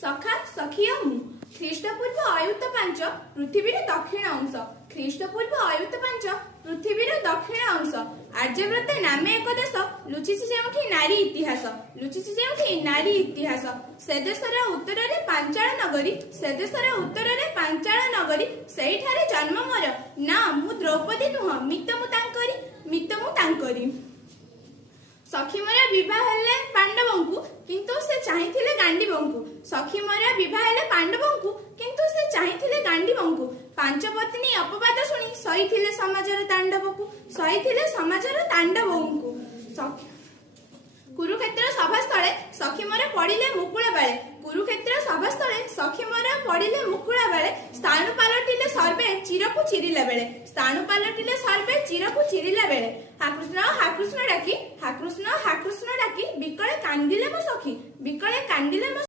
सखा सखिया मु ख्रीष्टपूर्व अयुत पांच पृथ्वीर दक्षिण अंश ख्रीष्टपूर्व अयुत पांच पृथ्वीर दक्षिण अंश आर्यव्रत नामे एक देश लुचिछि जेउठी नारी इतिहास लुचिछि जेउठी नारी इतिहास से देशर उत्तर रे पांचाळ नगरी से देशर उत्तर रे पांचाळ नगरी सेहिठारे जन्म मोर ना मु द्रौपदी नुह मित मु तांकरी सखी मोर विवाह हेले पांडवंकु किंतु से चाहिथिले गांडीवंकु सखी मोर विवाह हेले पांडवंकु किंतु से चाहिथिले गांडीवंकु पांच पत्नी अपवाद सुनी सहिथिले समाजर तांडवकु सहिथिले समाजर तांडवंकु कुरुक्षेत्र सभास्थळे सखी मोर पडिले मुकुळ बेळे कुरुक्षेत्र सभास्थळे सखी मोर पडिले मुकुळ बेळे स्थाणु पालटिले सर्वे चिरकु चिरिला बेळे स्थाणु पालटिले सर्वे चिरकु चिरिला बेळे हा कृष्ण डाकी बिकळे कांदिले मो सखी बिकळे कांदिले मो